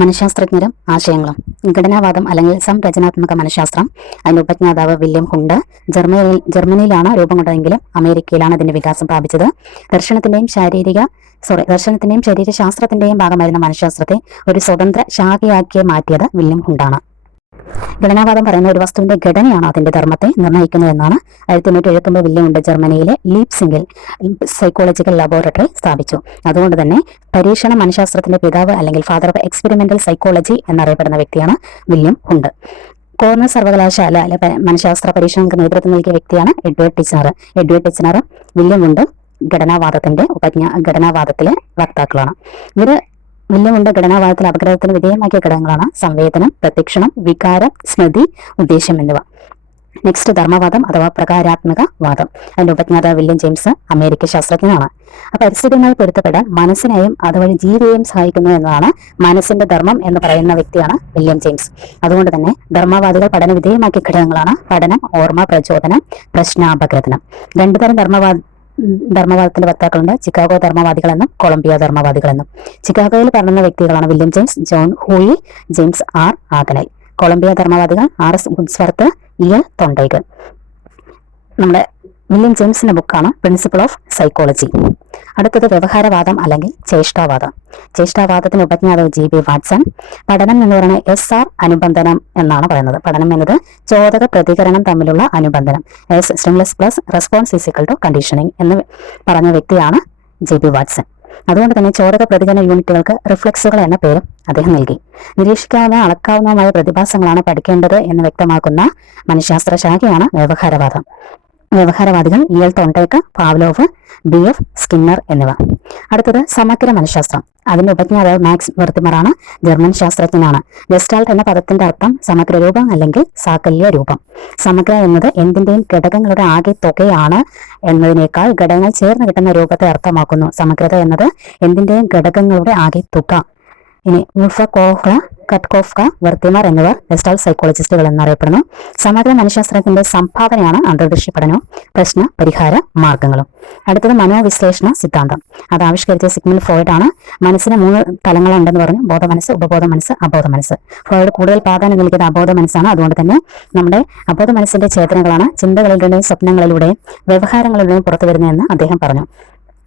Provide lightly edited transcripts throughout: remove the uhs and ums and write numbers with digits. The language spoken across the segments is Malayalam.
മനഃശാസ്ത്രജ്ഞരും ആശയങ്ങളും. ഘടനാവാദം അല്ലെങ്കിൽ സംരചനാത്മക മനഃശാസ്ത്രം. അതിന്റെ ഉപജ്ഞാതാവ് വില്യം ഹുണ്ട്. ജർമ്മനിയിലാണ് രൂപം കൊണ്ടതെങ്കിലും അമേരിക്കയിലാണ് ഇതിന്റെ വികാസം പ്രാപിച്ചത്. ദർശനത്തിന്റെയും ശരീരശാസ്ത്രത്തിന്റെയും ഭാഗമായിരുന്ന മനഃശാസ്ത്രത്തെ ഒരു സ്വതന്ത്ര ശാഖയാക്കി മാറ്റിയത് വില്യം ഹുണ്ടാണ്. ഘടനാവാദം പറയുന്ന ഒരു വസ്തുവിന്റെ ഘടനയാണ് അതിന്റെ ധർമ്മത്തെ നിർണ്ണയിക്കുന്നതെന്നാണ്. 1879 വില്യം ഹുണ്ട് ജർമ്മനിയിലെ ലീപ്സിംഗിൽ സൈക്കോളജിക്കൽ ലബോറട്ടറി സ്ഥാപിച്ചു. അതുകൊണ്ട് തന്നെ പരീക്ഷണ മനഃശാസ്ത്രത്തിന്റെ പിതാവ് അല്ലെങ്കിൽ ഫാദർ ഓഫ് എക്സ്പെരിമെന്റൽ സൈക്കോളജി എന്നറിയപ്പെടുന്ന വ്യക്തിയാണ് വില്യം ഹുണ്ട്. കോർണൽ സർവകലാശാല മനഃശാസ്ത്ര പരീക്ഷണങ്ങൾക്ക് നേതൃത്വം നൽകിയ വ്യക്തിയാണ് എഡ്വേർഡ് ടിച്ച്നർ. വില്യം ഹുണ്ട് ഘടനാവാദത്തിലെ വക്താക്കളാണ്. വില്യം ഹുണ്ട് ഘടനാവാദത്തിൽ അപഗ്രഥത്തിന് വിധേയമാക്കിയ ഘടകങ്ങളാണ് സംവേദനം, പ്രത്യക്ഷണം, വികാരം, സ്മൃതി, ഉദ്ദേശ്യം എന്നിവ. നെക്സ്റ്റ് ധർമ്മവാദം അഥവാ പ്രകാരാത്മക വാദം. അതിന്റെ ഉപജ്ഞാതാവ് വില്യം ജെയിംസ്, അമേരിക്കൻ ശാസ്ത്രജ്ഞനാണ്. പരിസ്ഥിതിയുമായി പൊരുത്തപ്പെടാൻ മനസ്സിനെയും അതുവഴി ജീവിയെയും സഹായിക്കുന്നു എന്നതാണ് മനസ്സിന്റെ ധർമ്മം എന്ന് പറയുന്ന വ്യക്തിയാണ് വില്യം ജെയിംസ്. അതുകൊണ്ട് തന്നെ ധർമ്മവാദികൾ പഠന വിധേയമാക്കിയ ഘടകങ്ങളാണ് പഠനം, ഓർമ്മ, പ്രചോദനം, പ്രശ്നാപഗ്രഥനം. രണ്ടു തരം ധർമ്മവാദത്തിന്റെ വക്താക്കളുണ്ട്. Chicago ധർമ്മവാദികളെന്നും Colombia ധർമ്മവാദികളെന്നും. ചിക്കാഗോയിൽ പറഞ്ഞ വ്യക്തികളാണ് വില്യം ജെയിംസ്, ജോൺ ഹൂയി, ജെയിംസ് ആർ ആഗനൽ. കൊളംബിയ ധർമ്മവാദികൾ ആർ.എസ്. Woodworth, E L. തൊണ്ടൈഗർ. നമ്മുടെ വില്യം ജെയിംസിന്റെ ബുക്കാണ് പ്രിൻസിപ്പിൾ ഓഫ് സൈക്കോളജി. അടുത്തത് വ്യവഹാരവാദം അല്ലെങ്കിൽ ചേഷ്ടാവാദം. ചേഷ്ടാവാദത്തിന്റെ ഉപജ്ഞാതാവ് G.B. വാട്സൺ. പഠനം എന്ന് പറയുന്നത് SR അനുബന്ധനം എന്നാണ് പറയുന്നത്. പഠനം എന്നത് ചോദക പ്രതികരണം തമ്മിലുള്ള അനുബന്ധനം. Stimulus plus response is equal to conditioning എന്ന് പറഞ്ഞ വ്യക്തിയാണ് G.B. വാട്സൺ. അതുകൊണ്ട് തന്നെ ചോദക പ്രതികരണ യൂണിറ്റുകൾക്ക് റിഫ്ലക്സുകൾ എന്ന പേരും അദ്ദേഹം നൽകി. നിരീക്ഷിക്കാവുന്ന അളക്കാവുന്നതുമായ പ്രതിഭാസങ്ങളാണ് പഠിക്കേണ്ടത് എന്ന് വ്യക്തമാക്കുന്ന മനഃശാസ്ത്ര ശാഖയാണ് വ്യവഹാരവാദം. വ്യവഹാരവാദികൾ E.L. തൊണ്ടൈഗർ, Pavlov, B.F. സ്കിന്നർ എന്നിവ. അടുത്തത് സമഗ്ര മനഃശാസ്ത്രം. അതിന്റെ ഉപജ്ഞാതാവ് മാക്സ് വെർത്തിമറാണ്. ജർമ്മൻ ശാസ്ത്രജ്ഞനാണ്. ഗസ്റ്റാൾട്ട് എന്ന പദത്തിന്റെ അർത്ഥം സമഗ്ര രൂപം അല്ലെങ്കിൽ സാകല്യ രൂപം. സമഗ്ര എന്നത് എന്തിന്റെയും ഘടകങ്ങളുടെ ആകെ തുകയാണ് എന്നതിനേക്കാൾ ഘടകങ്ങൾ ചേർന്ന് കിട്ടുന്ന രൂപത്തെ അർത്ഥമാക്കുന്നു. സമഗ്രത എന്നത് എന്തിന്റെയും ഘടകങ്ങളുടെ ആകെ തുക. ഇനി കട്ട്കോഫ്ക, വെർത്തിമർ എന്നിവർ ഗസ്റ്റാൾട്ട് സൈക്കോളജിസ്റ്റുകൾ എന്നറിയപ്പെടുന്നു. സമഗ്ര മനഃശാസ്ത്രത്തിന്റെ സംഭാവനയാണ് അന്തർദൃഷ്ടി പഠനവും പ്രശ്ന പരിഹാര മാർഗങ്ങളും. അടുത്തത് മനോവിശ്ലേഷണ സിദ്ധാന്തം. അത് ആവിഷ്കരിച്ച സിഗ്മണ്ട് ഫ്രോയിഡ് ആണ്. മനസ്സിന് 3 തലങ്ങളുണ്ടെന്ന് പറഞ്ഞു. ബോധമനസ്സ്, ഉപബോധ മനസ്സ്, അബോധ മനസ്സ്. ഫ്രോയിഡ് കൂടുതൽ പ്രാധാന്യം നൽകിയത് അബോധ മനസ്സാണ്. അതുകൊണ്ട് തന്നെ നമ്മുടെ അബോധ മനസ്സിന്റെ ചേതനകളാണ് ചിന്തകളിലൂടെയും സ്വപ്നങ്ങളിലൂടെയും വ്യവഹാരങ്ങളിലൂടെയും പുറത്തു വരുന്നതെന്ന് അദ്ദേഹം പറഞ്ഞു.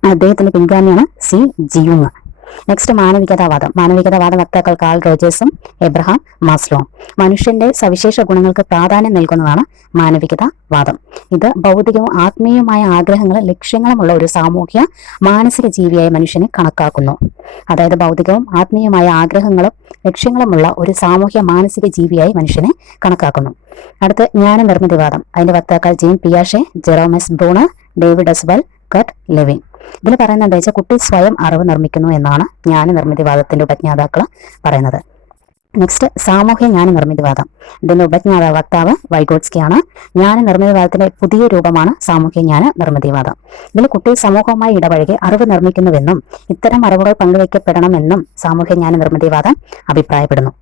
അദ്ദേഹത്തിന്റെ പിൻഗാമിയാണ് C. ജിയുങ്. നെക്സ്റ്റ് മാനവികതാവാദം. മാനവികതാവാദ വക്താക്കൾ കാൾ റോജേഴ്സും എബ്രഹാം മാസ്ലോവും. മനുഷ്യന്റെ സവിശേഷ ഗുണങ്ങൾക്ക് പ്രാധാന്യം നൽകുന്നതാണ് മാനവികതാവാദം. ഇത് ഭൗതികവും ആത്മീയവുമായ ആഗ്രഹങ്ങളും ലക്ഷ്യങ്ങളുമുള്ള ഒരു സാമൂഹ്യ മാനസിക ജീവിയായി മനുഷ്യനെ കണക്കാക്കുന്നു. അതായത് ഭൗതികവും ആത്മീയമായ ആഗ്രഹങ്ങളും ലക്ഷ്യങ്ങളുമുള്ള ഒരു സാമൂഹ്യ മാനസിക ജീവിയായി മനുഷ്യനെ കണക്കാക്കുന്നു. അടുത്ത് ജ്ഞാനനിർമ്മിതിവാദം. അതിന്റെ വക്താക്കൾ ജീൻ പിയാഷെ, Jerome Bruner, David Ausubel, Kurt Lewin. ഇതിൽ പറയുന്നത് എന്താ വെച്ചാൽ കുട്ടി സ്വയം അറിവ് നിർമ്മിക്കുന്നു എന്നാണ് ജ്ഞാനനിർമ്മിതിവാദത്തിന്റെ ഉപജ്ഞാതാക്കൾ പറയുന്നത്. നെക്സ്റ്റ് സാമൂഹ്യ ജ്ഞാനനിർമ്മിതിവാദം. ഇതിന്റെ വക്താവ് വൈഗോട്സ്കിയാണ്. ജ്ഞാനനിർമ്മിതിവാദത്തിന്റെ പുതിയ രൂപമാണ് സാമൂഹ്യ ജ്ഞാനനിർമ്മിതിവാദം. ഇതിൽ കുട്ടി സമൂഹവുമായി ഇടപഴകി അറിവ് നിർമ്മിക്കുന്നുവെന്നും ഇത്തരം അറിവുകൾ പങ്കുവയ്ക്കപ്പെടണമെന്നും സാമൂഹ്യ ജ്ഞാനനിർമ്മിതിവാദം അഭിപ്രായപ്പെടുന്നു.